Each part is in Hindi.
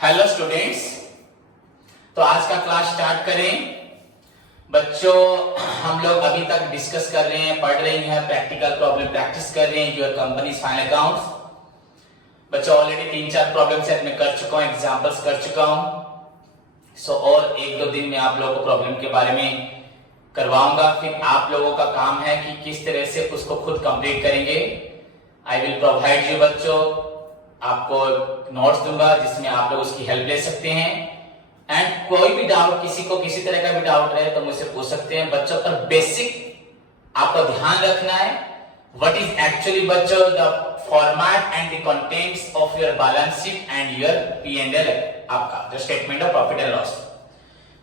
Hello students. तो आज का क्लास स्टार्ट करें। बच्चों, हम लोग अभी तक डिस्कस कर रहे हैं, पढ़ रहे हैं, प्रैक्टिकल प्रॉब्लम प्रैक्टिस कर रहे हैं योर कंपनीज फाइनल अकाउंट्स। बच्चों ऑलरेडी 3-4 प्रॉब्लम सेट में कर चुका हूं, एग्जांपल्स कर चुका हूं। सो और 1-2 दिन में आप लोगों को प्रॉब्लम के बारे में करवाऊंगा। फिर आप लोगों का काम है कि किस तरह से उसको खुद कंप्लीट करेंगे। आई विल प्रोवाइड यू बच्चों, आपको नोट्स दूंगा जिसमें आप लोग उसकी हेल्प ले सकते हैं। एंड कोई भी डाउट, किसी को किसी तरह का भी डाउट रहे तो मुझसे पूछ सकते हैं बच्चों। पर बेसिक आपको ध्यान रखना है व्हाट इज एक्चुअली बच्चों the format and the contents of your balance sheet and your P&L, आपका जो statement of profit and loss.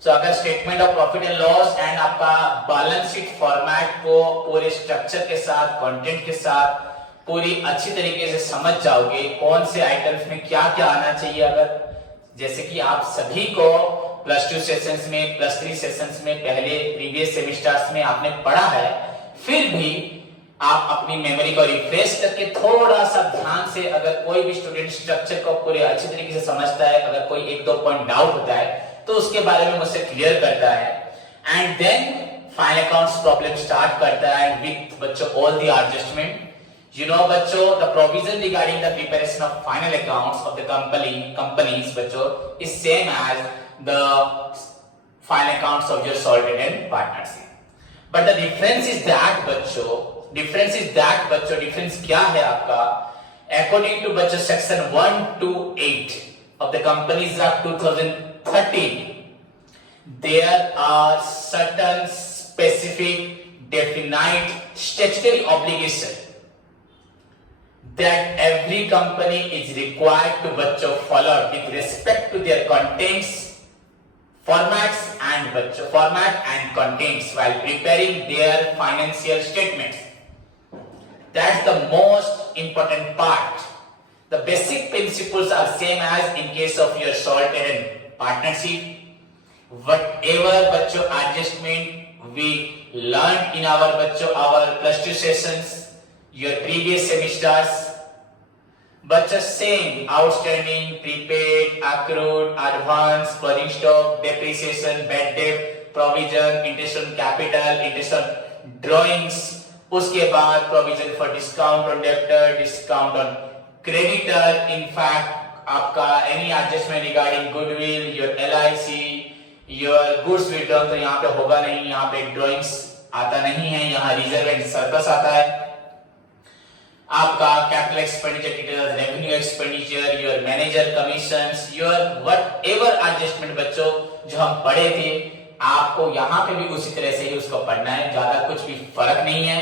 So अगर statement of profit and loss and आपका बैलेंस शीट फॉर्मेट को पूरे स्ट्रक्चर के साथ, कंटेंट के साथ पूरी अच्छी तरीके से समझ जाओगे, कौन से आइटम्स में क्या क्या आना चाहिए। अगर जैसे कि आप सभी को +2 सेशंस में, +3 सेशंस में, पहले प्रीवियस सेमेस्टर्स में आपने पढ़ा है, फिर भी आप अपनी मेमोरी को रिफ्रेश करके थोड़ा सा ध्यान से, अगर कोई भी स्टूडेंट स्ट्रक्चर को पूरे अच्छी तरीके से समझता है, अगर कोई 1-2 पॉइंट डाउट होता है तो उसके बारे में मुझसे क्लियर करता है and then final accounts problem start करता है विद बच्चों all the adjustment. You know बच्चों, the provision regarding the preparation of final accounts of the companies बच्चों is same as the final accounts of your salted and partnership. But the difference is that बच्चों, difference क्या है आपका? According to बच्चों section 1 to 8 of the Companies Act 2013, there are certain specific definite statutory obligations that every company is required to बच्चों follow with respect to their contents, formats and contents while preparing their financial statements. That's the most important part. The basic principles are same as in case of your salt and partnership. Whatever बच्चों adjustment we learned in our +2 sessions, your previous semesters, बच्चों same outstanding, prepaid, accrued, advance, closing stock, depreciation, bad debt, provision, interest on capital, interest on drawings, उसके बाद provision for discount on debtor, discount on creditor, in fact आपका any adjustment regarding goodwill, your LIC, your goods return, तो यहाँ पे होगा नहीं, यहाँ पे drawings आता नहीं है, यहाँ reserve and surplus आता है। आपका capital expenditure details, revenue expenditure, your manager commissions, your whatever adjustment बच्चों जो हम पढ़े थे, आपको यहाँ पे भी उसी तरह से ही उसको पढ़ना है, ज्यादा कुछ भी फर्क नहीं है।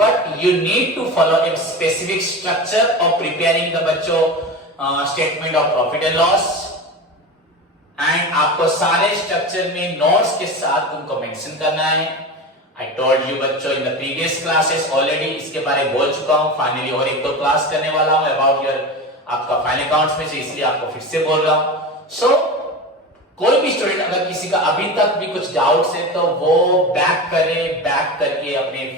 But you need to follow a specific structure of preparing the बच्चों statement of profit and loss and आपको सारे स्ट्रक्चर में नोट्स के साथ उनको मेंशन करना है। I told you बच्चों in the previous classes already इसके बारे में बोल चुका हूँ। फाइनली और 1-2 क्लास करने वाला हूँ about your आपका फाइनल अकाउंट्स में से, इसलिए आपको फिर से बोल रहा हूँ। So कोई भी स्टूडेंट अगर किसी का अभी तक भी कुछ डाउट्स है तो वो बैक करके अपने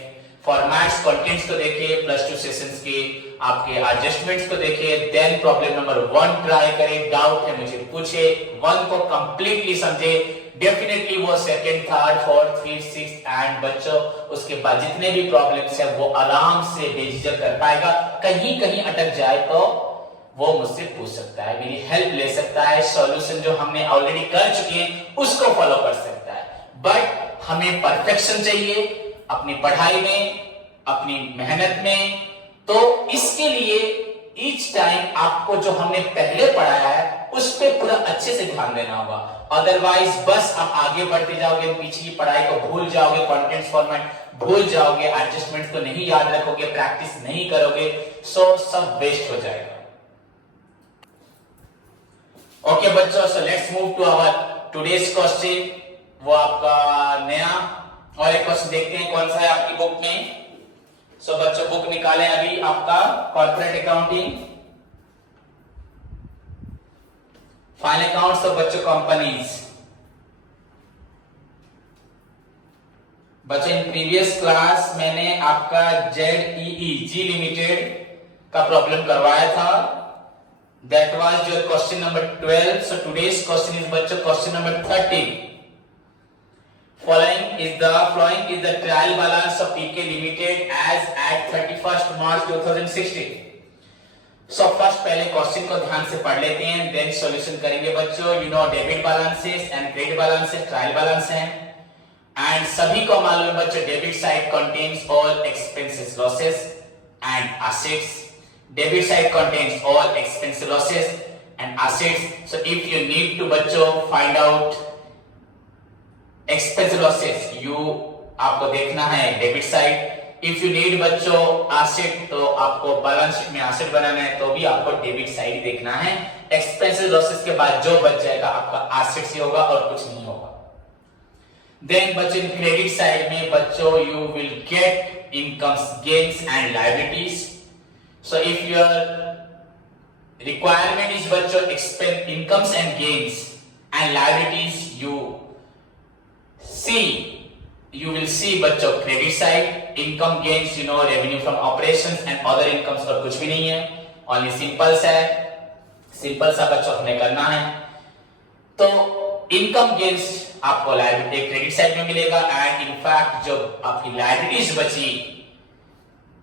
फॉर्मेट्स, कंटेंट्स को देखे, +2 सेशंस के आपके एडजस्टमेंट्स को देखे, देन प्रॉब्लम नंबर 1 ट्राई करे। डाउट है मुझे पूछे, 1 को कंप्लीटली समझे, डेफिनेटली वो 2nd, 3rd, 4th, 5th, 6th and बच्चों उसके बाद जितने भी प्रॉब्लम्स है वो आराम से बेझिझक कर पाएगा। कहीं अटक जाए तो वो मुझसे पूछ सकता है, मेरी हेल्प ले सकता है, सॉल्यूशन जो हमने ऑलरेडी कर चुके हैं उसको फॉलो कर सकता है। बट हमें परफेक्शन चाहिए अपनी पढ़ाई में, अपनी मेहनत में। तो इसके लिए ईच टाइम आपको जो हमने पहले पढ़ाया है उस पे पूरा अच्छे से ध्यान देना होगा। अदरवाइज बस आप आगे बढ़ते जाओगे, पिछली पढ़ाई को भूल जाओगे, कंटेंट्स फॉर्मेट भूल जाओगे, एडजस्टमेंट्स को नहीं याद रखोगे, प्रैक्टिस नहीं करोगे, सो सब वेस्ट हो जाएगा। ओके बच्चों, so let's move to our today's question. वो आपका नया और एक क्वेश्चन देखते हैं कौन सा है आपकी बुक में। सो बच्चों बुक निकालें अभी, आपका corporate accounting final accounts of बच्चों कंपनीज। बच्चों इन प्रीवियस क्लास मैंने आपका ZEE जी लिमिटेड का प्रॉब्लम करवाया था। That was your question number 12. So today's question is bachcho question number 13. Following is the trial balance of PK Limited as at 31st March 2016. So first पहले क्वेश्चन को ध्यान से पढ़ लेते हैं, देन सॉल्यूशन करेंगे बच्चों. You know debit balances and credit balances trial balance हैं, एंड सभी को मालूम है बच्चों debit side contains all expenses losses and assets. Debit side contains all expenses losses and assets. So if you need to बच्चों find out expense losses, you आपको देखना है debit side. If you need बच्चों एसेट, तो आपको बैलेंस शीट में एसेट बनाना है, तो भी आपको डेबिट साइड देखना है. एक्सपेंसेस लॉसेस के बाद जो बच जाएगा आपका एसेट्स ही होगा और कुछ नहीं होगा. देन बच्चों क्रेडिट साइड में बच्चों you will get incomes, gains and liabilities. So if your requirement is बच्चों expense, incomes and gains and liabilities, you will see बच्चों credit side. Income gains, you know revenue from operations and other incomes, और कुछ भी नहीं है, ओनली सिंपल सा बच्चों हमें करना है. तो इनकम गेन्स आपको लायबिलिटी क्रेडिट साइड में मिलेगा, एंड इनफैक्ट जो आपकी लायबिलिटीज बची,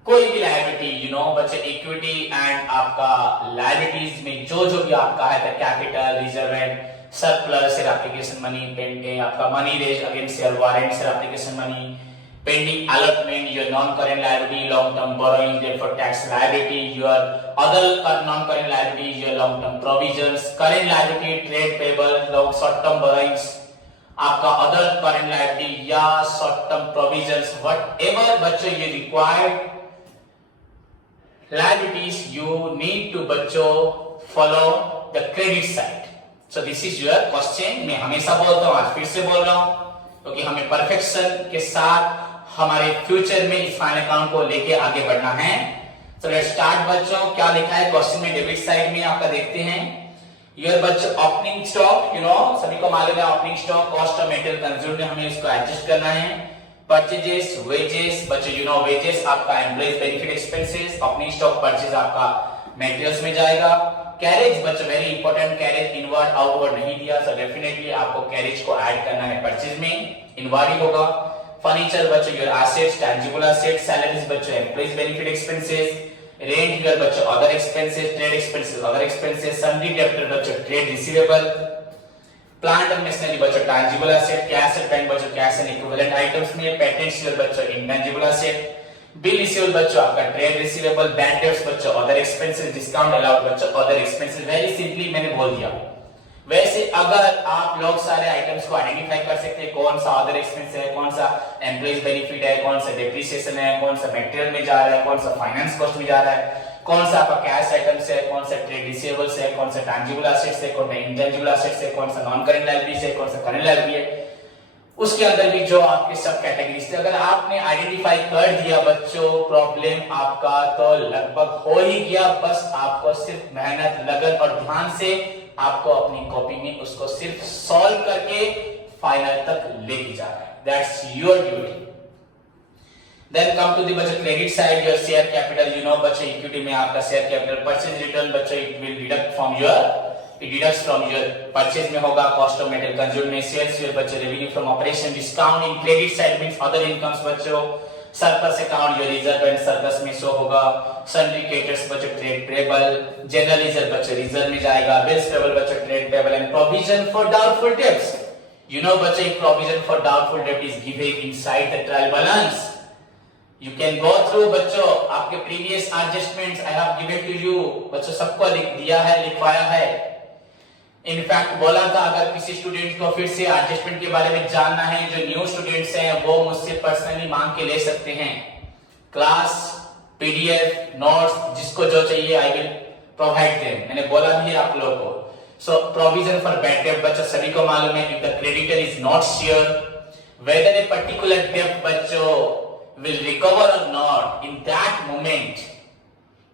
कोई भी लायबिलिटी, यू नो बच्चे इक्विटी एंड आपका लायबिलिटीज में जो भी आपका है, capital, reserve, surplus or application money, pending आपका money raised against your warrants or application money, pending allotment, your non-current liability, long-term borrowing, therefore tax liability, your other non-current liability, your long-term provisions, current liability, trade payable, long short-term borrowings, आपका other current liability या short-term provisions, whatever बच्चों you required liabilities, you need to बच्चों follow the credit side. So this is your question. मैं हमेशा बोलता हूँ, आज फिर से बोल रहा हूँ, क्योंकि हमें परफेक्शन के साथ हमारे फ्यूचर में इस फाइनल अकाउंट को लेके आगे बढ़ना है. So let's start बच्चों. क्या लिखा है क्वेश्चन में डेबिट साइड में आपका देखते हैं. योर बच्चों ओपनिंग स्टॉक, यू नो सभी को मालूम है opening stock cost of material consumed में हमें इसको एडजस्ट करना है. परचेजेस, वेजेस बच्चों, यू नो वेजेस आपका employees benefit expenses, opening stock purchase आपका मटेरियल्स में जाएगा. कैरेज बच्चों very important, carriage inward outward नहीं दिया, सो डेफिनेटली आपको कैरेज को ऐड करना है परचेज में, इनवर्ड ही होगा. फर्नीचर बच्चों your assets, tangible assets. Salaries बच्चों employees benefit expenses. Rent your बच्चों other expenses. Trade expenses other expenses. Sundry debtor बच्चों trade receivable. Plant and machinery बच्चों tangible asset. Cash at bank बच्चों कैश एंड इक्विवेलेंट आइटम्स में. पेटेंट्स योर बच्चों इंटेंजिबल एसेट. बिल रिसीवेबल बच्चों आपका ट्रेड रिसीवेबल. बैड डेट्स बच्चों अदर एक्सपेंसेस. डिस्काउंट अलाउड बच्चों अदर एक्सपेंसेस. वेरी सिंपली मैंने बोल दिया. वैसे अगर आप लोग सारे आइटम्स को आइडेंटिफाई कर सकते हैं, कौन सा अदर एक्सपेंस है, कौन सा एम्प्लॉइज बेनिफिट है, कौन सा डेप्रिसिएशन है, कौन सा मटेरियल में जा रहा है, कौन सा फाइनेंस कॉस्ट में जा रहा है, कौन सा आपका कैश आइटम्स है, कौन सा ट्रेड रिसीवेबल्स है, कौन सा टैंजिबल एसेट्स है, कौन सा इंटेंजिबल एसेट्स है, कौन सा नॉन करेंट लायबिलिटीज है, कौन सा करेंट लायबिलिटी है, उसके अंदर भी जो आपके सब कैटेगरीज थे, अगर आपने आइडेंटिफाई कर दिया बच्चों प्रॉब्लम आपका, तो लगभग हो ही गया. बस आपको सिर्फ मेहनत, लगन और ध्यान से आपको अपनी कॉपी में उसको सिर्फ सॉल्व करके फाइनल तक लेके जाना है. That's your duty. Then come to the बच्चों credit side, your share capital, you know बच्चों इक्विटी में आपका शेयर कैपिटल. परचेज रिटर्न बच्चों it will deduct from your purchase में होगा. कॉस्ट ऑफ मटेरियल कंज्यूम्ड में. सेल्स योर बच्चों revenue from operation. Discount in credit side means other incomes बच्चों. Surplus account your reserve and surplus में शो होगा. सन्ड्री क्रेडिटर्स बच्चों ट्रेड पेबल. जनरल रिजर्व बच्चों रिजर्व में जाएगा. बिल्स पेबल बच्चों trade payable. And provision for doubtful debts, you know बच्चों प्रोविजन फॉर डाउटफुल डेब्ट is given inside the trial balance. You can go through बच्चों आपके previous adjustments I have given to you. बच्चों सबको लिख दिया है, लिखवाया है. इनफैक्ट बोला था अगर किसी स्टूडेंट को फिर से एडजस्टमेंट के बारे में जानना है, जो न्यू स्टूडेंट्स हैं वो मुझसे पर्सनली मांग के ले सकते हैं. क्लास पीडीएफ नोट्स जिसको जो चाहिए आई विल प्रोवाइड देम. मैंने बोला भी आप लोगों को. सो प्रोविजन फॉर बैड डेब्ट बच्चों सभी को मालूम है. If the creditor is not sure whether a particular debt बच्चों will recover or not, in that moment,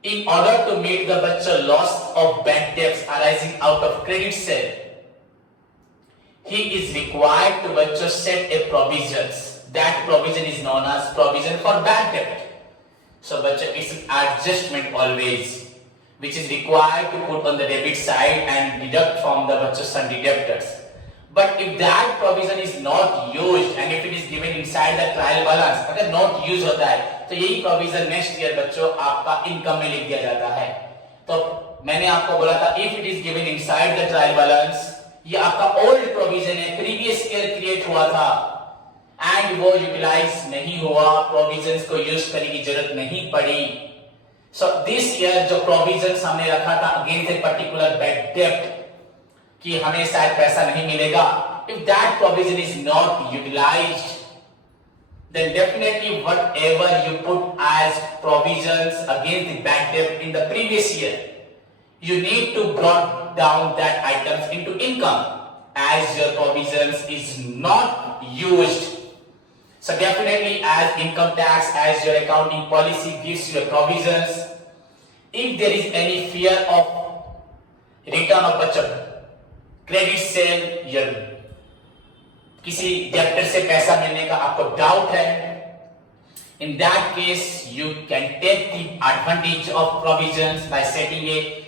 in order to meet the bachcha loss of bad debts arising out of credit sale, he is required to bachcha set a provisions. That provision is known as provision for bad debt. So bachcha it's an adjustment always. which is required to put on the debit side and deduct from the बच्चों sundry debtors. But if that provision is not used and if it is given inside the trial balance, अगर not use होता है तो यही provision next year बच्चों आपका income में लिख दिया जाता है. तो मैंने आपको बोला था if it is given inside the trial balance, ये आपका old provision है, previous year create हुआ था and वो utilize नहीं हुआ, provisions को use करने की जरूरत नहीं पड़ी. So this year जो provisions हमने रखा था against a particular bad debt कि हमें शायद पैसा नहीं मिलेगा, if that provision is not utilized, then definitely whatever you put as provisions against the bad debt in the previous year, you need to brought down that items into income as your provisions is not used. So definitely as income tax, as your accounting policy gives you provisions, if there is any fear of return of बचत, क्रेडिट सेल या किसी डेब्टर से पैसा मिलने का आपको डाउट है, in that case you can take the advantage of provisions by setting a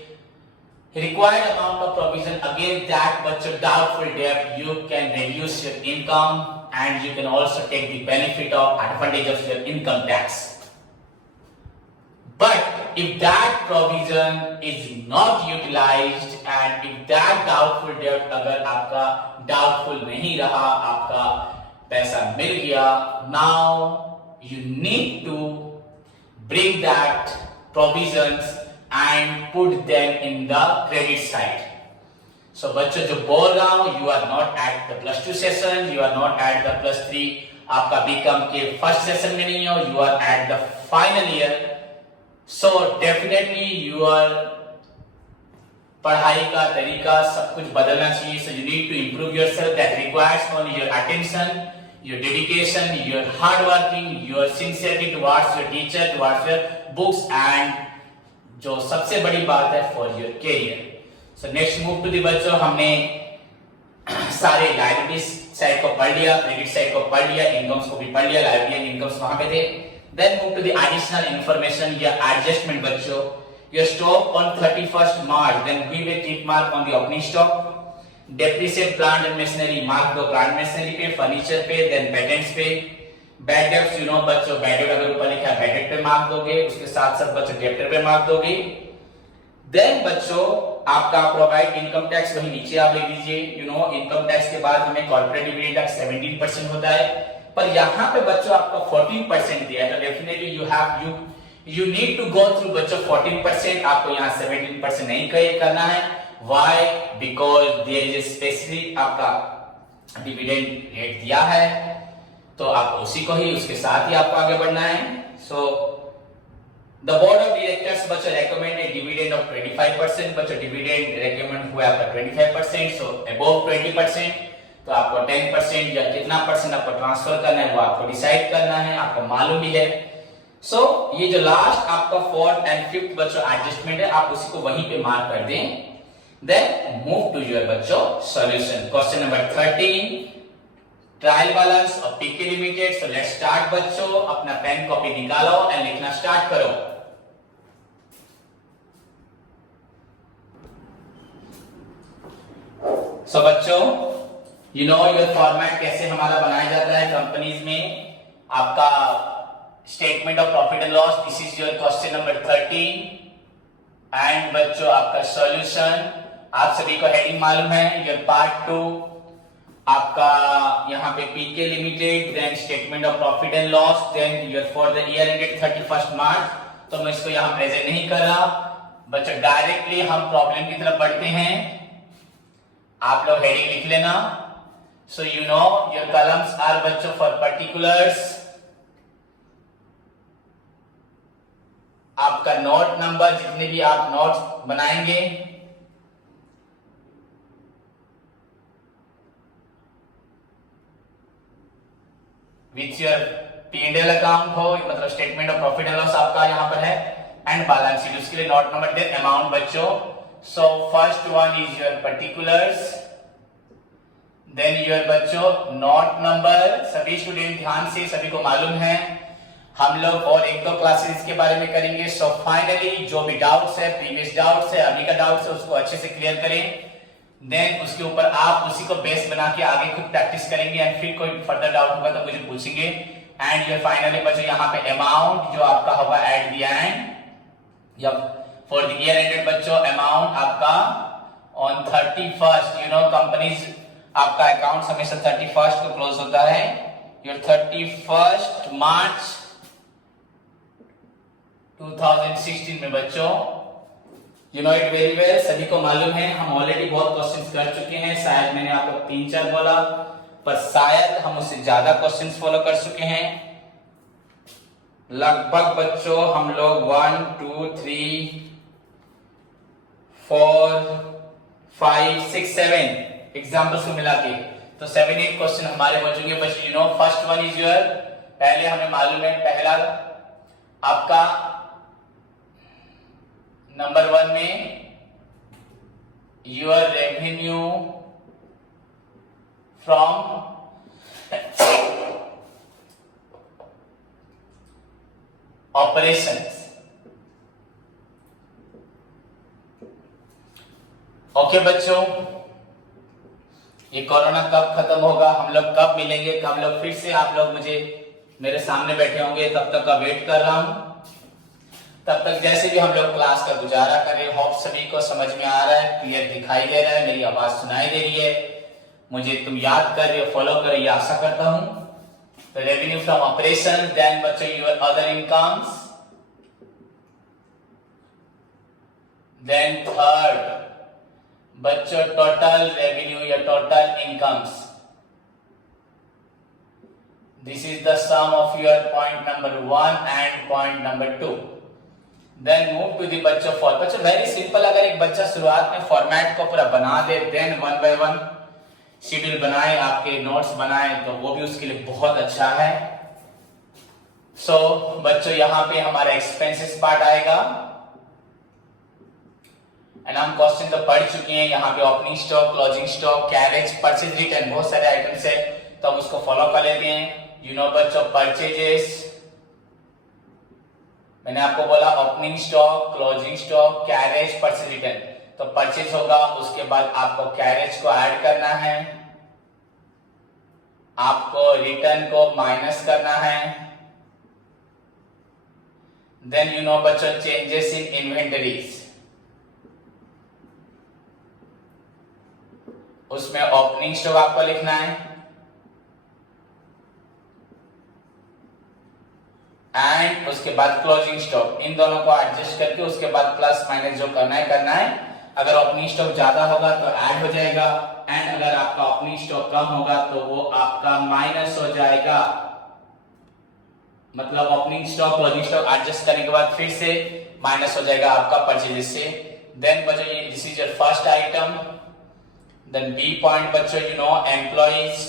required amount of provision against that but your doubtful debt. You can reduce your income and you can also take the benefit of advantage of your income tax. But if that provision is not utilized and if that doubtful debt अगर आपका doubtful नहीं रहा, आपका पैसा मिल गया, now you need to bring that provisions and put them in the credit side. So बच्चों जो बोल रहा हूँ, you are not at the +2 session, you are not at the +3, आपका बीकॉम के फर्स्ट सेशन में नहीं हो, you are at the final year. So definitely your पढ़ाई का तरीका सब कुछ बदलना चाहिए. So you need to improve yourself. That requires only your attention, your dedication, your hard working, your sincerity towards your teacher, towards your books and जो सबसे बड़ी बात है for your career. So next move to the बच्चों, हमने सारे liabilities साइड को पढ़ लिया, क्रेडिट साइड को पढ़ लिया, इनकम्स को भी पढ़ लिया, लायबिलिटी एंड इनकम्स वहां पे थे. Then move to the additional information या adjustment बच्चों. Your stock on 31st March, then give a tick mark on the opening stock. Depreciate plant and machinery, mark दो plant machinery पे, furniture पे, then patents पे. Bad debts, you know बच्चों, bad debt अगर ऊपर लिखा है bad debt पे मार्क दोगे, उसके साथ साथ बच्चों debtor पे मार्क दोगे. Then बच्चों आपका प्रोवाइड इनकम टैक्स वही नीचे आप लिख दीजिए. You know इनकम टैक्स के बाद हमें कॉर्पोरेट डिविडेंड टैक्स 17% होता है, पर यहाँ पे बच्चों आपका 14% दिया है. तो definitely you need to go through बच्चों 14%, आपको यहाँ 17% नहीं करना है. Why? Because there is a specific आपका डिविडेंड रेट दिया है, तो आप उसी को ही उसके साथ ही आपको आगे बढ़ना है. So the board of directors बच्चों recommend a dividend of 25%. बच्चों डिविडेंड रेकमेंड हुआ आपका 25%. So above 20%, तो आपको 10% या कितना परसेंट आपको ट्रांसफर करना है वो आपको डिसाइड करना है, आपको मालूम भी है. सो ये जो लास्ट आपका फोर्थ एंड फिफ्थ बच्चों एडजस्टमेंट है, आप उसी को वहीं पे मार्क कर दें. देन मूव टू योर बच्चों solution. Question number 13, trial balance of PK limited. So let's start बच्चों, अपना पेन कॉपी निकालो एंड लिखना स्टार्ट करो. सो बच्चों you know your format कैसे हमारा बनाया जाता है कंपनीज में. आपका statement of profit and loss, this is your question number 13 and बच्चों आपका सॉल्यूशन. आप सभी को हेडिंग मालूम है. योर पार्ट 2 आपका यहाँ पे PK limited, then statement of profit and loss, then your for the year ended 31st March. तो मैं इसको यहाँ प्रेजेंट नहीं कर रहा बच्चों, डायरेक्टली हम प्रॉब्लम की तरफ बढ़ते हैं. आप लोग हेडिंग लिख लेना. So you know your columns are बच्चों for particulars. आपका नोट नंबर जितने भी आप नोट्स बनाएंगे विथ योर P&L अकाउंट हो, मतलब statement of profit and loss आपका यहाँ पर है एंड बैलेंस शीट, उसके लिए नोट नंबर देन अमाउंट बच्चों. So first one is your particulars, then your बच्चों नोट नंबर. सभी स्टूडेंट ध्यान से, सभी को मालूम है हम लोग और एक दो क्लासेस इसके बारे में करेंगे। सो फाइनली जो भी डाउट्स है, प्रीवियस डाउट्स है, अभी का डाउट्स है, उसको अच्छे से क्लियर करें। देन उसके ऊपर आप उसी को बेस बना के आगे खुद प्रैक्टिस करेंगे एंड फिर कोई फर्दर डाउट होगा तो मुझे पूछेंगे। एंड ये फाइनली बच्चों यहाँ पे अमाउंट जो आपका होगा एट द एंड या फॉर द ईयर एंडेड बच्चों, अमाउंट आपका on 31st, you know companies आपका अकाउंट हमेशा 31st को क्लोज होता है। योर 31st मार्च 2016 में बच्चों, you no it very well, सभी को मालूम है। हम ऑलरेडी बहुत क्वेश्चंस कर चुके हैं, शायद मैंने आपको 3-4 बोला, पर शायद हम उससे ज्यादा क्वेश्चंस फॉलो कर चुके हैं। लगभग बच्चों हम लोग 1 2 3 4 5 6 7 एग्जाम्पल्स को मिला के तो 7-8 क्वेश्चन हमारे बचेंगे बच्चों। You no first one is your, पहले हमें मालूम है, पहला आपका नंबर 1 में your revenue from operations. Okay बच्चों, ये कोरोना कब खत्म होगा, हम लोग कब मिलेंगे, कब लोग फिर से आप लोग मुझे मेरे सामने बैठे होंगे, तब तक का वेट कर रहा हूं। तब तक जैसे भी हम लोग क्लास का गुजारा करें, होप सभी को समझ में आ रहा है, क्लियर दिखाई दे रहा है, मेरी आवाज सुनाई दे रही है, मुझे तुम याद कर रहे हो, फॉलो कर रहे हो, आशा करता हूं। तो रेवेन्यू फ्रॉम ऑपरेशन, देन बच्चों your other incomes, then third बच्चों टोटल रेवेन्यू या total incomes. This is the sum of your point number 1 and point number 2। Then move to the बच्चों फॉर। बच्चों वेरी सिंपल, अगर एक बच्चा शुरुआत में फॉर्मेट को पूरा बना दे, देन 1 बाय 1 शेड्यूल बनाए, आपके नोट्स बनाए, तो वो भी उसके लिए बहुत अच्छा है। सो बच्चों यहाँ पे हमारा एक्सपेंसेस पार्ट आएगा एंड हम क्वेश्चन तो पढ़ चुके हैं। यहाँ पे opening stock, closing stock, carriage, purchase return, बहुत सारे आइटम्स है, तो हम उसको फॉलो कर लेते हैं। यू नो बच्चों परचेजेस, मैंने आपको बोला opening stock, closing stock, carriage, purchase return. तो परचेज होगा, उसके बाद आपको कैरेज को ऐड करना है, आपको रिटर्न को माइनस करना है। देन यू नो बच्चों चेंजेस इन इन्वेंटरीज, उसमें ओपनिंग स्टॉक आपको लिखना है एंड उसके बाद क्लोजिंग स्टॉक, इन दोनों को एडजस्ट करके उसके बाद प्लस माइनस जो करना है। अगर ओपनिंग स्टॉक ज्यादा होगा तो ऐड हो जाएगा एंड अगर आपका ओपनिंग स्टॉक कम होगा तो वो आपका माइनस हो जाएगा। मतलब opening stock, closing stock adjust करने के बाद फिर से माइनस हो जाएगा आपका परचेज से। देन बच्चों this is your first item. Then B point बच्चों you know employees,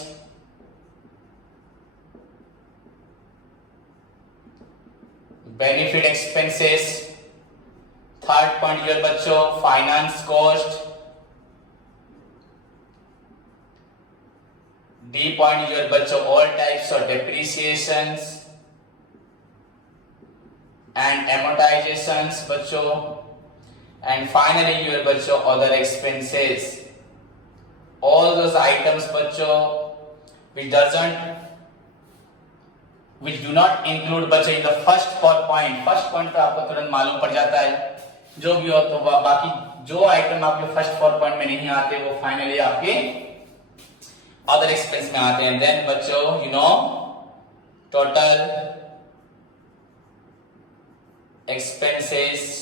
benefit expenses. Third point your बच्चों finance cost. D point your बच्चों all types of depreciations and amortisations बच्चों। एंड फाइनली योर बच्चों other expenses, all those items बच्चों which do not include बच्चों in the first four point। First point तो आपको तुरंत मालूम पड़ जाता है, जो भी हो, तो बाकी जो आइटम आपके फर्स्ट फोर पॉइंट में नहीं आते वो फाइनली आपके अदर एक्सपेंस में आते हैं। देन बच्चों you no total expenses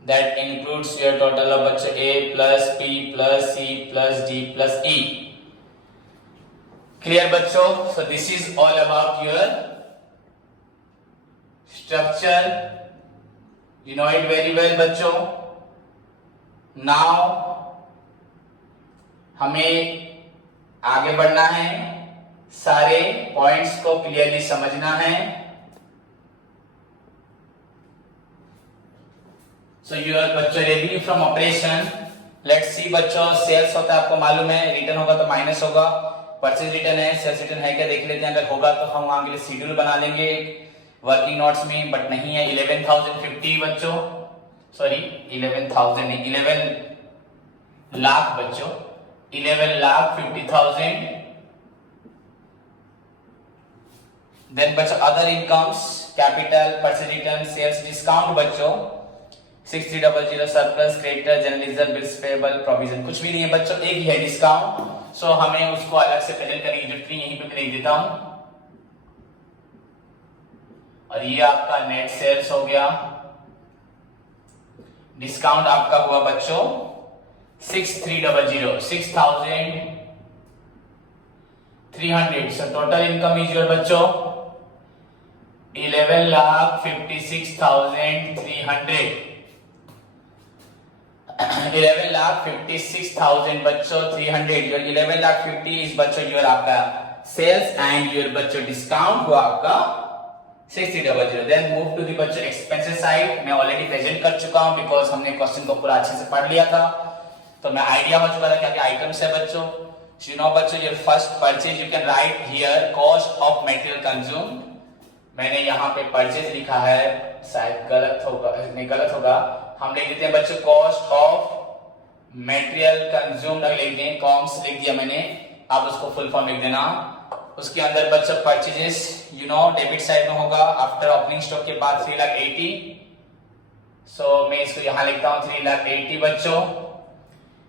that includes your total of बच्चों A plus B plus C plus D plus E। Clear बच्चों? So this is all about your structure. You know it very well बच्चों। Now हमें आगे बढ़ना है, सारे पॉइंट्स को क्लियरली समझना है। सो योर बच्चों revenue from operation, let's see बच्चों सेल्स होता है आपको मालूम है, रिटर्न होगा तो माइनस होगा, परचेज रिटर्न है, सेल्स रिटर्न है क्या देख लेते हैं, अगर होगा तो हम वहां के लिए शेड्यूल बना लेंगे वर्किंग नोट्स में, बट नहीं है। 11,050 बच्चों, सॉरी 11,000 नहीं, 11 लाख बच्चों, 11,50,000। देन बच्चों other incomes, capital, purchase return, sales, discount बच्चों 6300, surplus, creditor, journalism, bills payable, provision, कुछ भी नहीं है बच्चों, एक ही है डिस्काउंट। सो हमें उसको अलग से प्रेजेंट करने की जरूरत नहीं, यहीं पे मैं लिख देता हूं। और ये आपका नेट सेल्स हो गया। डिस्काउंट आपका हुआ बच्चों 6300, 6,300। So total income is your बच्चों 11,56,300, 11,56,000 बच्चों 300। योर 11,50,000 इज बच्चों योर आपका सेल्स एंड योर बच्चों डिस्काउंट हुआ आपका 6000। देन मूव टू द बच्चों एक्सपेंसेस साइड। मैं ऑलरेडी प्रेजेंट कर चुका हूं बिकॉज हमने क्वेश्चन को पूरा अच्छे से पढ़ लिया था, तो मैं आइडिया हो चुका था क्या क्या आइटम्स है बच्चों। यू नो बच्चों your first purchase you can write here cost of material consume. मैंने यहाँ पे परचेज लिखा है, शायद गलत होगा, नहीं गलत होगा, हम लिख देते हैं बच्चों कॉस्ट ऑफ मटेरियल कंज्यूम लिख दें, कॉम्स लिख दिया मैंने, आप उसको फुल फॉर्म लिख देना। उसके अंदर बच्चों purchases you know debit side में होगा आफ्टर ओपनिंग स्टॉक के बाद 3,80,000। सो मैं इसको यहाँ लिखता हूँ 3,80,000 बच्चों।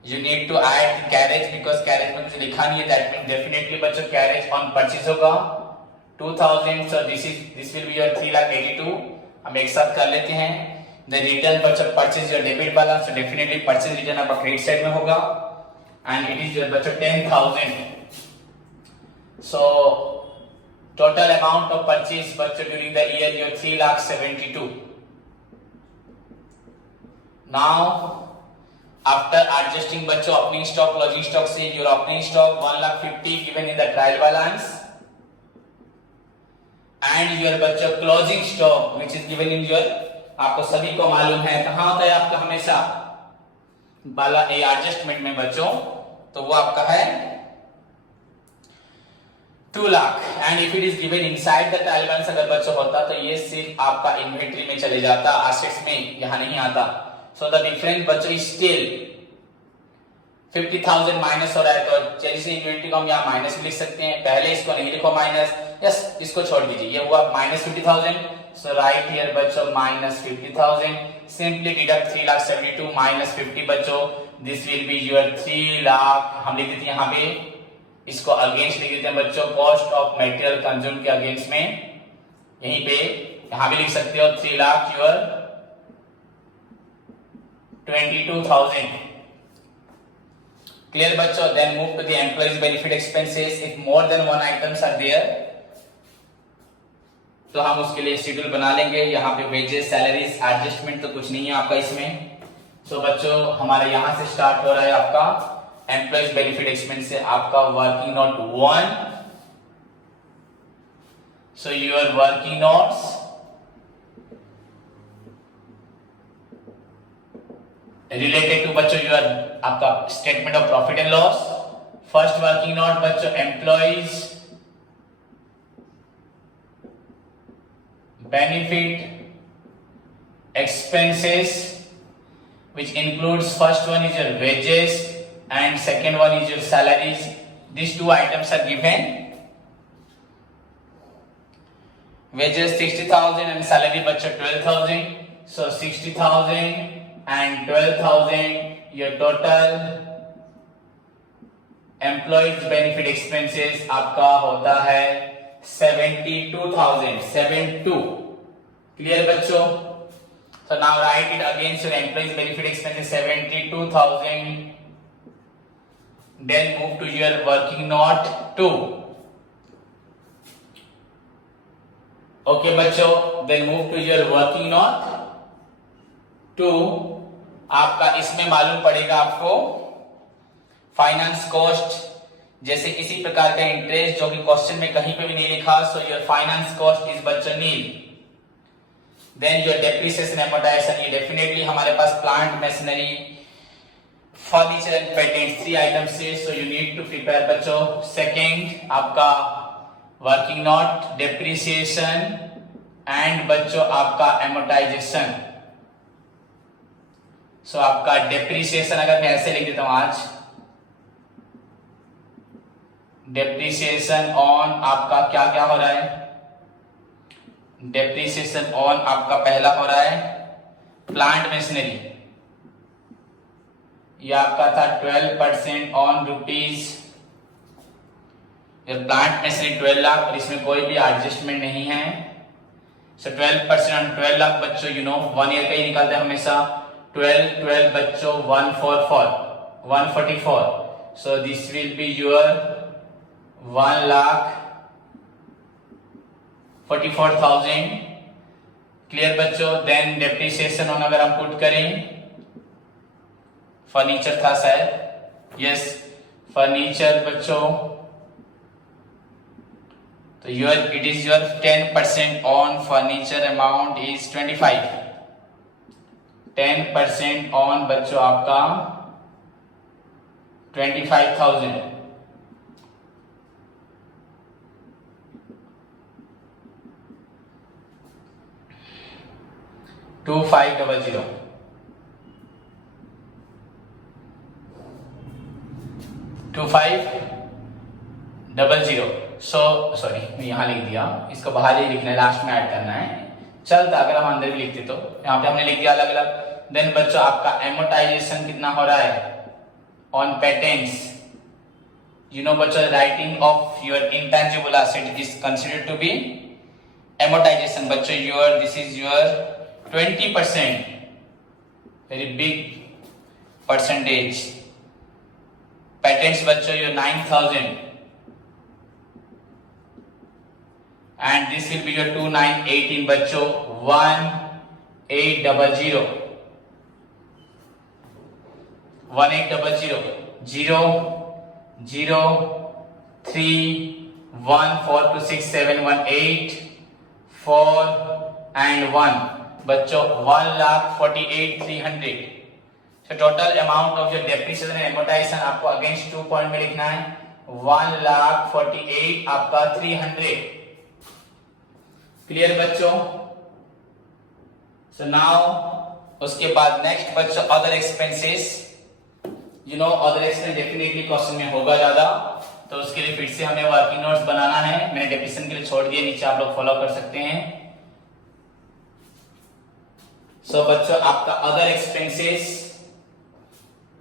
You need to add carriage because carriage में कुछ लिखा नहीं है, दैट मीन डेफिनेटली बच्चों कैरेज ऑन परचेज होगा 2,000। So this will be your 3,82,000। हम एक साथ कर लेते हैं। द रिटर्न बच्चों purchase your debit balance, so definitely purchase return आपका क्रेडिट साइड में होगा एंड इट इज योर बच्चों 10,000। So total amount of purchase bachcho during the year your 3,72,000. Now after adjusting bachcho opening stock, closing stock से your opening stock 1,50,000 given in the trial balance and your बच्चों closing stock which is given in your, आपको सभी को मालूम है कहाँ होता है आपका हमेशा बाला ए एडजस्टमेंट में बच्चों, तो वो आपका है 2 lakh and if it is given inside the trial balance अगर बच्चों होता तो ये सिर्फ आपका इन्वेंट्री में चले जाता, एसेट्स में यहां नहीं आता। सो द डिफरेंस बच्चों इज स्टिल 50,000 माइनस हो रहा है, तो चलिए से इन्वेंट्री को हम यहाँ माइनस भी लिख सकते हैं, पहले इसको नहीं लिखो माइनस, यस इसको छोड़ दीजिए, ये हुआ -50,000। सो राइट हियर बच्चों -50,000, सिंपली डिडक्ट 3,72,000 -50 बच्चों, this will be your 3 lakh. हम लिख देते हैं यहाँ पे, इसको अगेंस्ट लिख देते हैं बच्चों कॉस्ट ऑफ मटेरियल कंज्यूम के अगेंस्ट में, यहीं पे यहां भी लिख सकते हो 3 लाख योर 22,000। क्लियर बच्चों। Then move to the employees benefit expenses. If more then one items are there तो हम उसके लिए शेड्यूल बना लेंगे। यहाँ पे वेजेस, सैलरीज, एडजस्टमेंट तो कुछ नहीं है आपका इसमें। सो बच्चों हमारे यहां से स्टार्ट हो रहा है आपका एम्प्लॉइज बेनिफिट एक्सपेंस से आपका working note 1। So your working notes related to बच्चों योर आपका statement of profit and loss. First working note बच्चों employees benefit expenses which includes first one is your wages and second one is your salaries. These two items are given. Wages 60,000 and salary बच्चों 12,000. So 60,000 and 12,000 your total employees benefit expenses आपका होता है 72,000. 72. Clear बच्चों? So now write it against your employees benefit expenses 72,000. Then move to your working note 2. Okay बच्चों, then move to your working note 2. आपका इसमें मालूम पड़ेगा आपको फाइनेंस कॉस्ट, जैसे किसी प्रकार का इंटरेस्ट जो कि क्वेश्चन में कहीं पे भी नहीं लिखा, so your finance cost is बच्चों nil. Then your depreciation amortisation, ये डेफिनेटली हमारे पास plant machinery furniture and patent, 3 items से, so you need to prepare बच्चों। सेकेंड आपका वर्किंग नोट, डेप्रिसिएशन एंड बच्चों आपका एमोटाइजेशन। सो आपका डेप्रिसिएशन अगर मैं ऐसे लिख देता हूं आज, डेप्रिसिएशन ऑन आपका क्या क्या हो रहा है, डेप्रिसिएशन ऑन आपका पहला हो रहा है प्लांट मशीनरी, ये आपका था 12% on rupees, plant machinery 12 lakh और इसमें कोई भी एडजस्टमेंट नहीं है। सो 12% ऑन 12 लाख बच्चों, यू नो 1 ईयर का ही निकालते हैं हमेशा। 12 बच्चों 144, सो this will be your 1,44,000। Clear बच्चों। देन डेप्रिसिएशन ऑन अगर हम पुट करें, फर्नीचर था शायद, यस फर्नीचर बच्चों, तो your it is your 10% on furniture amount is 25, 10% on बच्चों आपका 25,000। टू 500 2500। सो सॉरी मैं यहां लिख दिया, इसको बाहर ही लिखना है, लास्ट में ऐड करना है, चलता अगर हम अंदर भी लिखते तो यहाँ पे हमने लिख दिया अलग अलग। देन बच्चों आपका एमोटाइजेशन कितना हो रहा है ऑन पेटेंट्स, यू नो बच्चों writing off your intangible asset is considered to be amortisation बच्चों, your this is your 20%, very big percentage. Patents बच्चों your 9,000 and this will be your 2918 बच्चों 1800 0 0 3 1 4 2 6 7 1 8 4 and 1 बच्चों 1,48,300। So total amount of your depreciation and amortization आपको अगेंस्ट 2 पॉइंट में लिखना है 1,48,000 आपका 300। क्लियर बच्चों। सो नाउ उसके बाद नेक्स्ट बच्चों other expenses, you know other expense definitely question में होगा ज्यादा, तो उसके लिए फिर से हमें वर्किंग नोट्स बनाना है, मैंने डेफिनेशन के लिए छोड़ दिया, नीचे आप लोग फॉलो कर सकते हैं। सो बच्चों आपका अदर एक्सपेंसेस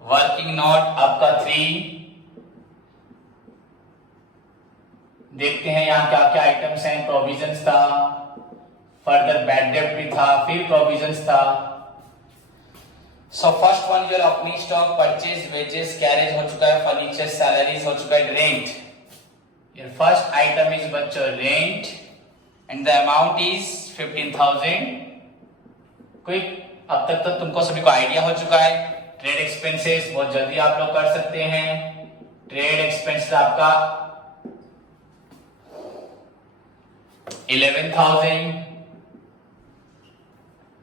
वर्किंग नोट आपका 3, देखते हैं यहाँ क्या क्या आइटम्स हैं। प्रोविजंस था, फर्दर बैड डेट भी था, फिर प्रोविजंस था। So first one your opening stock, purchase, wages, carriage हो चुका है, फर्नीचर, सैलरीज हो चुका है, rent. Your first item is बच्चों rent and the amount is 15,000। Quick, अब तक तो तुमको सभी को आइडिया हो चुका है। ट्रेड एक्सपेंसेस बहुत जल्दी आप लोग कर सकते हैं। ट्रेड एक्सपेंस आपका 11,000।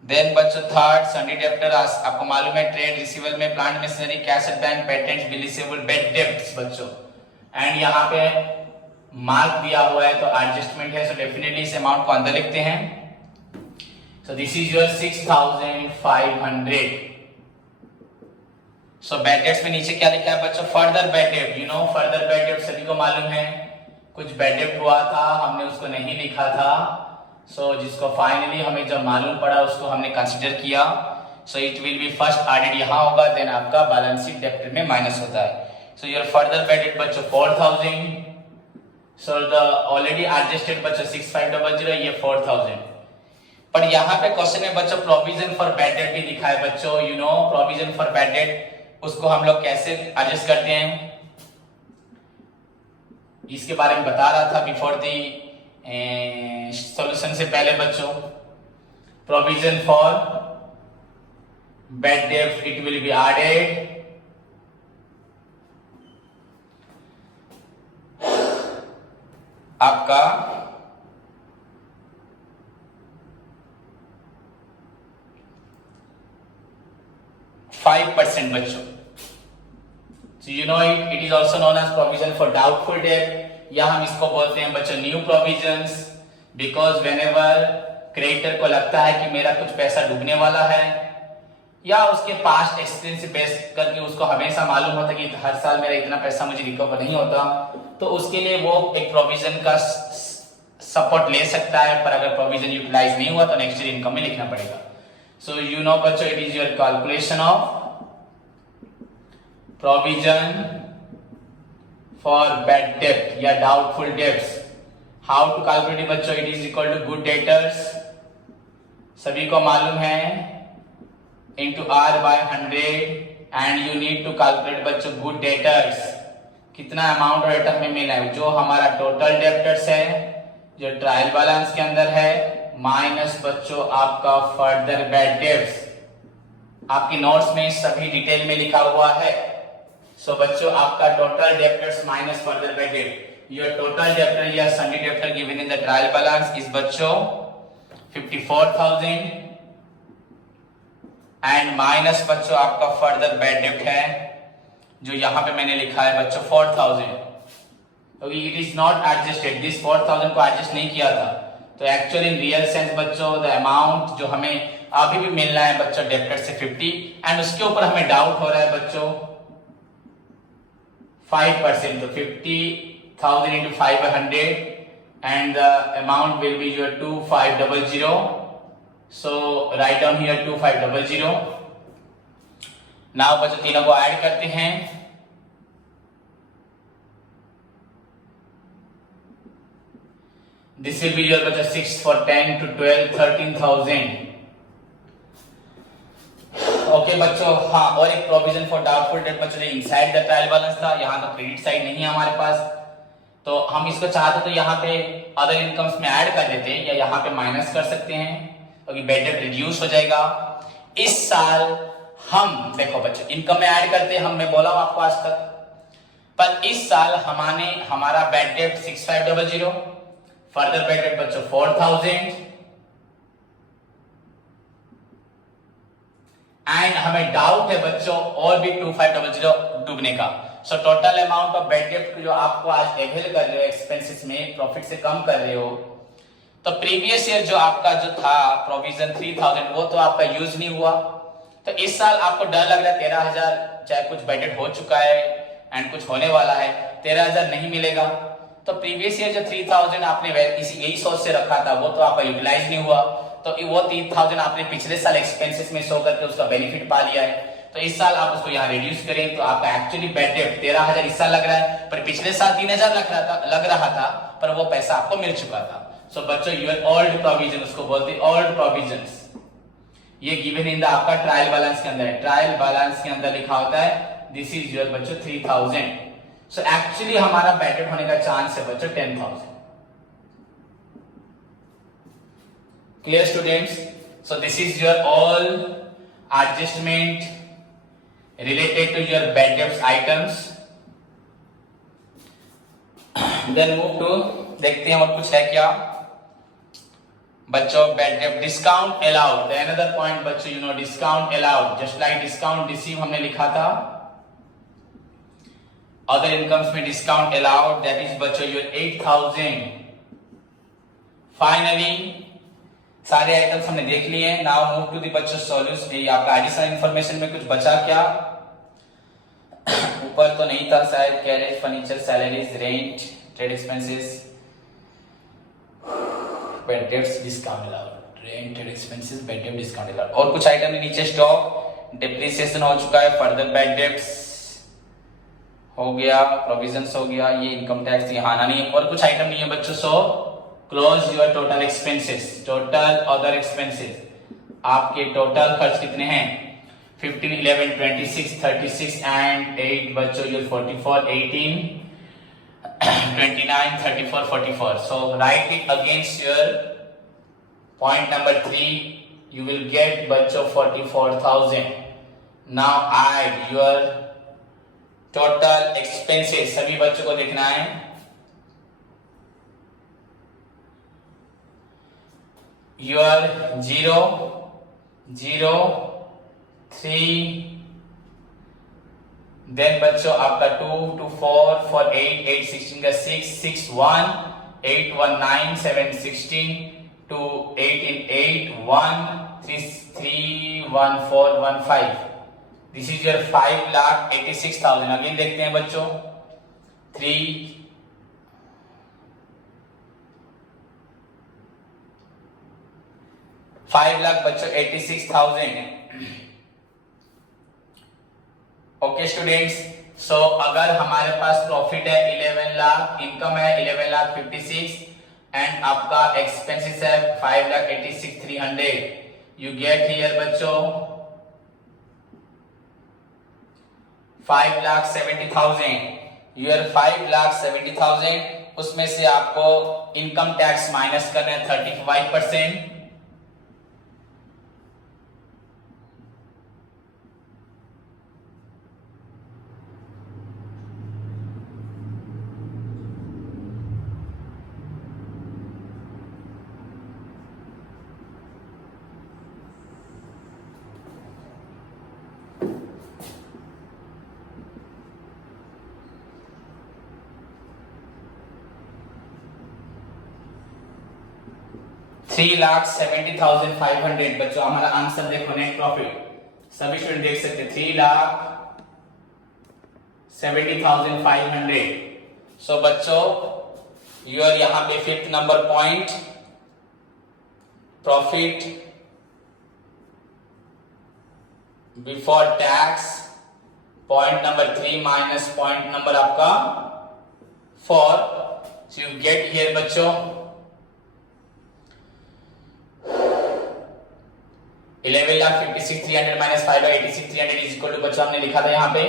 देन बच्चों थर्ड सन्डी डेप्टर, आपको मालूम है ट्रेड रिसीवेबल में plant machinery, cash at bank, patents, bill receivable, bed debts बच्चों। एंड यहाँ पे मार्क दिया हुआ है तो एडजस्टमेंट है, सो डेफिनेटली इस अमाउंट को अंदर लिखते हैं। So this is your 6,500। So bed debts में नीचे क्या लिखा है बच्चों, फर्दर बेड डेब्ट, यू नो फर्दर बेड डेब्ट सभी को मालूम है, कुछ बेड डेब्ट हुआ था हमने उसको नहीं लिखा था, सो जिसको फाइनली हमें जब मालूम पड़ा उसको हमने कंसीडर किया। So it will be first added यहाँ होगा, देन आपका बैलेंस शीट डेब्ट में माइनस होता है। सो योर फर्दर बेड डेब्ट बच्चों 4,000। सो द ऑलरेडी एडजस्टेड बच्चों 6,500, ये 4,000। पर यहाँ पे क्वेश्चन में बच्चों प्रोविजन फॉर बैड डेब्ट भी लिखा है बच्चों, you no provision for bad डेब्ट, उसको हम लोग कैसे एडजस्ट करते हैं इसके बारे में बता रहा था बिफोर दी सॉल्यूशन से पहले बच्चों। प्रोविजन फॉर बैड डेब्ट इट विल बी एडेड आपका 5% बच्चों, So you know it is also known as provision for doubtful debt, या हम इसको बोलते हैं बच्चों new provisions, because whenever creditor को लगता है कि मेरा कुछ पैसा डूबने वाला है, या उसके पास्ट एक्सपीरियंस से बेस करके उसको हमेशा मालूम होता है कि हर साल मेरा इतना पैसा मुझे रिकवर नहीं होता, तो उसके लिए वो एक प्रोविजन का सपोर्ट ले सकता है, पर अगर प्रोविजन यूटिलाइज नहीं हुआ तो नेक्स्ट ईयर इनकम में लिखना पड़ेगा. सो यू नो बच्चों, it is your calculation of provision for bad डेब्ट या doubtful debts. How to calculate बच्चों? It is equal to good debtors, सभी को मालूम है, into R by 100 and you need to calculate बच्चों good debtors. कितना अमाउंट डेटर में मिला है, जो हमारा टोटल डेब्टर्स है जो ट्रायल बैलेंस के अंदर है, माइनस बच्चों आपका फर्दर बैड डेब्ट्स. आपकी नोट्स में सभी डिटेल में लिखा हुआ है. सो बच्चों आपका total debtors minus further bad डेब्ट, योर टोटल डेब्टर या sundry debtor given in the trial balance is बच्चों 54,000 एंड माइनस बच्चों आपका फर्दर बैड डेब्ट है जो यहां पे मैंने लिखा है बच्चों 4,000. क्योंकि it is not adjusted, this 4,000 को एडजस्ट नहीं किया था. तो एक्चुअली इन रियल सेंस बच्चों द अमाउंट जो हमें अभी भी मिलना है बच्चों डेब्टर से 50, एंड उसके ऊपर हमें डाउट हो रहा है बच्चों 5%. तो 50,000 into 500 and the amount will be your 2500. So write down here 2500. Now बच्चों तीनों को ऐड करते हैं. This will be your बच्चों 6 for 10 to 12 13,000. ओके बच्चों, हाँ, और एक प्रोविजन फॉर डाउटफुल डेट बच्चों ने इनसाइड द ट्रायल बैलेंस था. यहाँ तो क्रेडिट साइड नहीं है हमारे पास, तो हम इसको चाहते तो यहाँ पे अदर इनकम्स में ऐड कर देते हैं या यहाँ पे माइनस कर सकते हैं, क्योंकि बैड डेट रिड्यूस हो जाएगा. इस साल हम देखो बच्चों इनकम में ऐड करते हैं, मैं बोला हूं आपको आज तक, पर इस साल हमारा bad debt 6500, further bad debt बच्चों 4000, एंड हमें डाउट है बच्चों और भी 2500 डूबने का. So total amount of bad debt जो आपको आज अवेल कर रहे हो एक्सपेंसेस में, प्रॉफिट से कम कर रहे हो, तो प्रीवियस ईयर जो आपका जो था प्रोविजन 3000 वो तो आपका यूज नहीं हुआ. तो इस साल आपको डर लग रहा है 13,000, चाहे कुछ बजट हो चुका है एंड कुछ होने वाला है, 13,000 नहीं मिलेगा. तो प्रीवियस ईयर जो 3000 आपने यही सोच से रखा था वो तो आपका यूटिलाइज नहीं हुआ, तो वो 3000 आपने पिछले साल एक्सपेंसेस में शो करके उसका बेनिफिट पा लिया है. तो इस साल आप उसको यहाँ रिड्यूस करें तो आपका एक्चुअली बैड डेट 13,000 इस साल लग रहा है, पर पिछले साल 3,000 लग रहा था, पर वो पैसा आपको मिल चुका था. सो बच्चों योर ओल्ड प्रोविजन, उसको बोलते हैं ओल्ड प्रोविजंस, ये गिवन इन द आपका ट्रायल बैलेंस के अंदर है. ट्रायल बैलेंस के अंदर लिखा होता है दिस इज योर बच्चों 3,000. सो एक्चुअली हमारा बैड डेट होने का चांस है बच्चों 10,000. Clear students? So this is your all adjustment related to your bad debts items. Then move to देखते हैं और कुछ है क्या बच्चों. बैड डेब्ट डिस्काउंट अलाउड, अनदर पॉइंट बच्चों, you no discount allowed, just like discount receive हमने लिखा था, अदर इनकम्स में डिस्काउंट अलाउड, दैट इज बच्चों योर 8,000. फाइनली सारे आइटम्स हमने देख लिए हैं. नाउ मूव टू द बच्चों सॉल्यूशन. आपका एडिशनल इंफॉर्मेशन में कुछ बचा क्या? ऊपर तो नहीं था शायद, carriage, furniture, salaries, rent, trade expenses, bad debts discount allowed, rent, trade expenses, bad डेब्ट डिस्काउंट अलाउड. और कुछ आइटम नीचे स्टॉक, डिप्रिसिएशन हो चुका है, फर्दर बैड डेब्ट्स हो गया, प्रोविजंस हो गया, ये इनकम टैक्स यहाँ आना नहीं है, और कुछ आइटम नहीं है बच्चों. So close your total expenses. Total other expenses, आपके टोटल खर्च कितने हैं? 15, 11, 26, 36 एंड 8 बच्चों your 44, 18, 29, 34, 44. So write it against your point number 3. You will get बच्चों 44,000. Now add your total expenses. सभी बच्चों को देखना है. Your 0, 0, 3, देन बच्चों आपका 2 2 4 4 8 8 16 का 6 6 1 8 1 9 7 16 2 18 8 1 3 3 1 4 1 5. This is your 5,86,000. अगेन देखते हैं बच्चों 3 5 लाख बच्चों 86,000. ओके स्टूडेंट्स, सो अगर हमारे पास प्रॉफिट है 11 लाख, इनकम है 11 लाख 56 एंड आपका एक्सपेंसेस है 5 लाख 86,300, यू गेट हियर बच्चों 5 लाख 70,000. यूर 5 लाख 70,000, उसमें से आपको इनकम टैक्स माइनस करना है 35%. $3,70,500 बच्चों हमारा आंसर देखो नेट प्रॉफिट. सभी स्टूडेंट देख सकते 3,70,500. सो बच्चों यूर यहां पे 5th number point profit before tax, point number 3 minus point number आपका 4. सो यू गेट हियर बच्चों 11,56,300 माइनस 5,86,300 इज इक्वल टू बच्चों हमने लिखा था यहाँ पे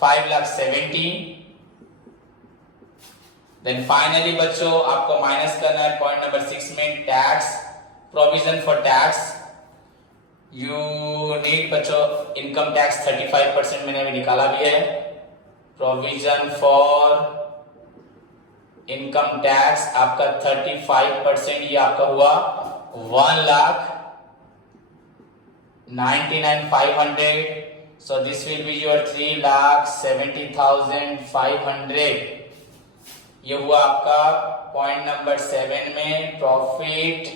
5,70,000. देन फाइनली बच्चों आपको माइनस करना है पॉइंट नंबर 6 में tax, provision for tax. You need बच्चों इनकम टैक्स 35% मैंने अभी निकाला भी है. प्रोविजन फॉर इनकम टैक्स आपका 35%, ये आपका हुआ 1,99,500. So this will be your 3,70,500. ये हुआ आपका पॉइंट नंबर 7 में प्रॉफिट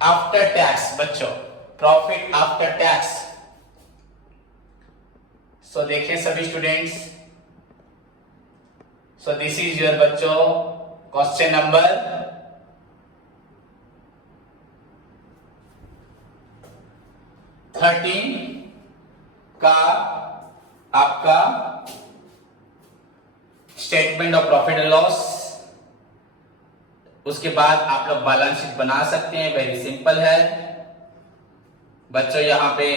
आफ्टर टैक्स. बच्चों प्रॉफिट आफ्टर टैक्स. सो देखिए सभी students, so this is your बच्चों क्वेश्चन नंबर 13 का आपका statement of profit and loss. उसके बाद आप लोग बैलेंस शीट बना सकते हैं, वेरी सिंपल है बच्चों. यहां पे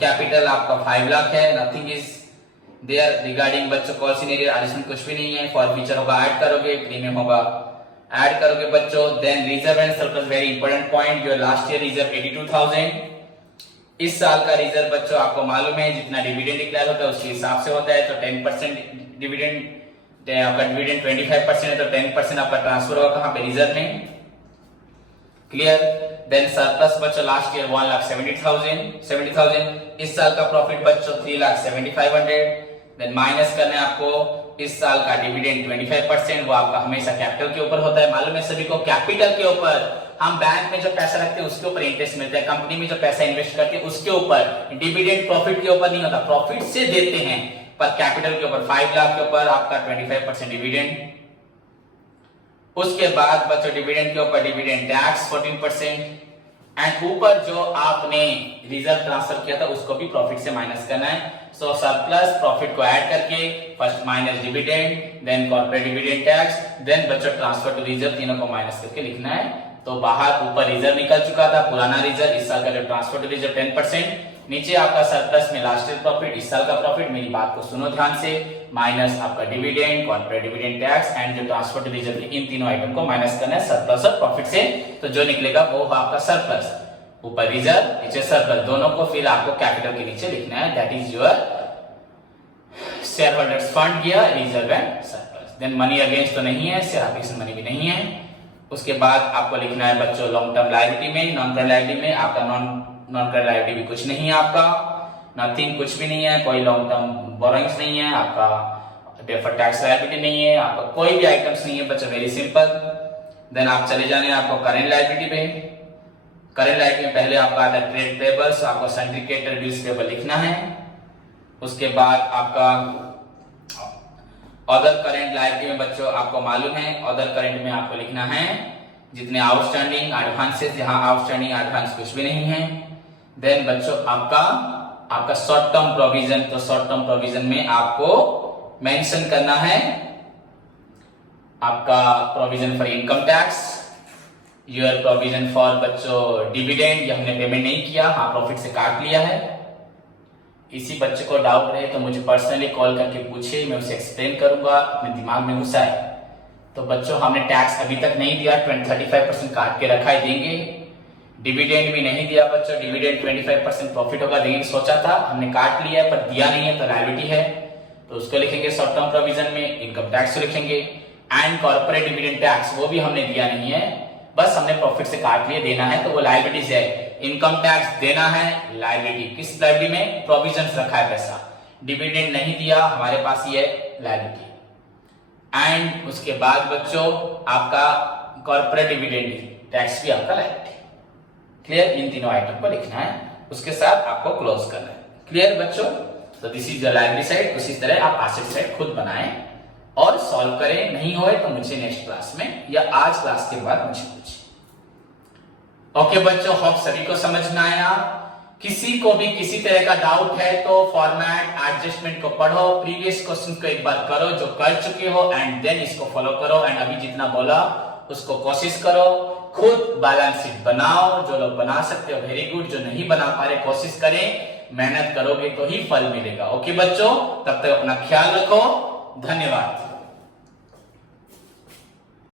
कैपिटल आपका 5 लाख है, नथिंग इज देयर रिगार्डिंग बच्चों कॉस्ट इन एरिया एडिशन कुछ भी नहीं है. फॉर फ्यूचर होगा ऐड करोगे, प्रीमियम होगा ऐड करोगे बच्चों. Then reserve and surplus, very important point. Your last year reserve 82,000. इस साल का रिजर्व बच्चों आपको मालूम है जितना डिविडेंड डिक्लेयर होता है उसके हिसाब से होता है. तो 10% डिविडेंड, आपका डिविडेंड 25% है तो 10% आपका ट्रांसफर होगा कहां पे, रिजर्व में. क्लियर. देन सरप्लस बच्चों लास्ट ईयर 1,70,000. इस साल का प्रॉफिट बच्चों 3,70,500. देन माइनस करना है आपको इस साल का डिविडेंड 25%, वो आपका हमेशा कैपिटल के ऊपर होता है. मालूम है सभी को कैपिटल के ऊपर, हम बैंक में जो पैसा रखते हैं उसके ऊपर इंटरेस्ट मिलता है, कंपनी में जो पैसा इन्वेस्ट करते हैं उसके ऊपर. डिविडेंड प्रॉफिट के ऊपर नहीं होता, प्रॉफिट से देते हैं, पर कैपिटल के ऊपर 5 लाख के ऊपर आपका 25% डिविडेंड. उसके बाद बच्चों डिविडेंड के ऊपर डिविडेंड टैक्स 14% एंड ऊपर जो आपने रिजर्व ट्रांसफर किया था उसको भी प्रॉफिट से माइनस करना है. सो सरप्लस प्रॉफिट को ऐड करके first minus dividend, then corporate dividend tax, then बच्चों ट्रांसफर टू रिजर्व, तीनों को माइनस करके लिखना है. तो बाहर ऊपर रिजर्व निकल चुका था पुराना रिजर्व, इस साल का जो ट्रांसफर टू रिजर्व 10%, नीचे आपका सरप्लस में लास्ट ईयर प्रॉफिट, इस साल का प्रॉफिट. मेरी बात को सुनो ध्यान से, माइनस आपका dividend, corporate dividend tax and जो ट्रांसफर टू रिजर्व, इन तीनों आइटम को माइनस करना है सरप्लस और प्रॉफिट से. तो जो निकलेगा वो आपका सरप्लस, ऊपर रिजर्व नीचे सरप्लस, दोनों को फिर आपको कैपिटल के नीचे लिखना है. That is your shareholders fund गया, reserve and surplus. Then money against तो नहीं है, शेयर एप्लीकेशन मनी भी नहीं है. उसके बाद आपको लिखना है बच्चों लॉन्ग टर्म लायबिलिटी में, नॉन करंट लायबिलिटी में आपका नॉन नॉन करंट लायबिलिटी भी कुछ नहीं है आपका, नथिंग, कुछ भी नहीं है, कोई लॉन्ग टर्म बोरोइंग्स नहीं है आपका, डेफर्ड टैक्स लायबिलिटी नहीं है आपका, कोई भी आइटम्स नहीं है बच्चों, वेरी सिंपल। देन आप चले जाने आपको करेंट लायबिलिटी पे। करेंट लायबिलिटी में पहले आपका आता है ट्रेड पेबल्स, आपको सिंडिकेटेड बिल्स पेबल लिखना है। उसके बाद आपका अदर करेंट लायबिलिटी में बच्चों आपको मालूम है, अदर करेंट में आपको लिखना है जितने आउटस्टैंडिंग एडवांसेस, यहाँ आउटस्टैंडिंग एडवांस कुछ भी नहीं है। देन बच्चों आपका शॉर्ट टर्म प्रोविजन, तो शॉर्ट टर्म प्रोविजन में आपको मेंशन करना है आपका provision for income tax, your provision for बच्चों डिविडेंड, ये हमने पेमेंट नहीं किया, हाँ प्रॉफिट से काट लिया है। इसी बच्चे को डाउट रहे तो मुझे पर्सनली कॉल करके पूछे, मैं उसे एक्सप्लेन करूंगा, अपने दिमाग में घुसा है। तो बच्चों हमने टैक्स अभी तक नहीं दिया, 35% काट के रखा है, देंगे। डिविडेंड भी नहीं दिया बच्चों, डिविडेंड 25% प्रॉफिट होगा देंगे सोचा था, हमने काट लिया है पर दिया नहीं है तो लायबिलिटी है, तो उसको लिखेंगे शॉर्ट टर्म प्रोविजन में। इनकम टैक्स लिखेंगे एंड कॉर्पोरेट डिविडेंड टैक्स, वो भी हमने दिया नहीं है, बस हमने प्रॉफिट से काट लिए, देना है तो वो लायबिलिटीज है। इनकम टैक्स देना है, लायबिलिटी, किस लायबिलिटी में, प्रोविजंस रखा है पैसा, डिविडेंड नहीं दिया हमारे पास, ये लायबिलिटी। एंड उसके बाद बच्चों आपका कॉर्पोरेट डिविडेंड टैक्स भी आपका लायबिलिटी। क्लियर, इन तीनों आइटम को लिखना है, उसके साथ आपको क्लोज करना है। क्लियर बच्चों, तो this is the liability side. उसी तरह आप एसेट साइड खुद बनाएं और सॉल्व करें, नहीं होए तो मुझे नेक्स्ट क्लास में या आज क्लास के बाद मुझे पूछिए। ओके बच्चों, होप सभी को समझ में आया। किसी को भी किसी तरह का डाउट है तो फॉर्मेट एडजस्टमेंट को पढ़ो, प्रीवियस क्वेश्चन को एक बार करो जो कर चुके हो, एंड देन इसको फॉलो करो। एंड अभी जितना बोला उसको कोशिश करो, खुद बैलेंस शीट बनाओ, जो लोग बना सकते हो वेरी गुड, जो नहीं बना पा रहे कोशिश करें, मेहनत करोगे तो ही फल मिलेगा। ओके बच्चों, तब तक अपना ख्याल रखो, धन्यवाद।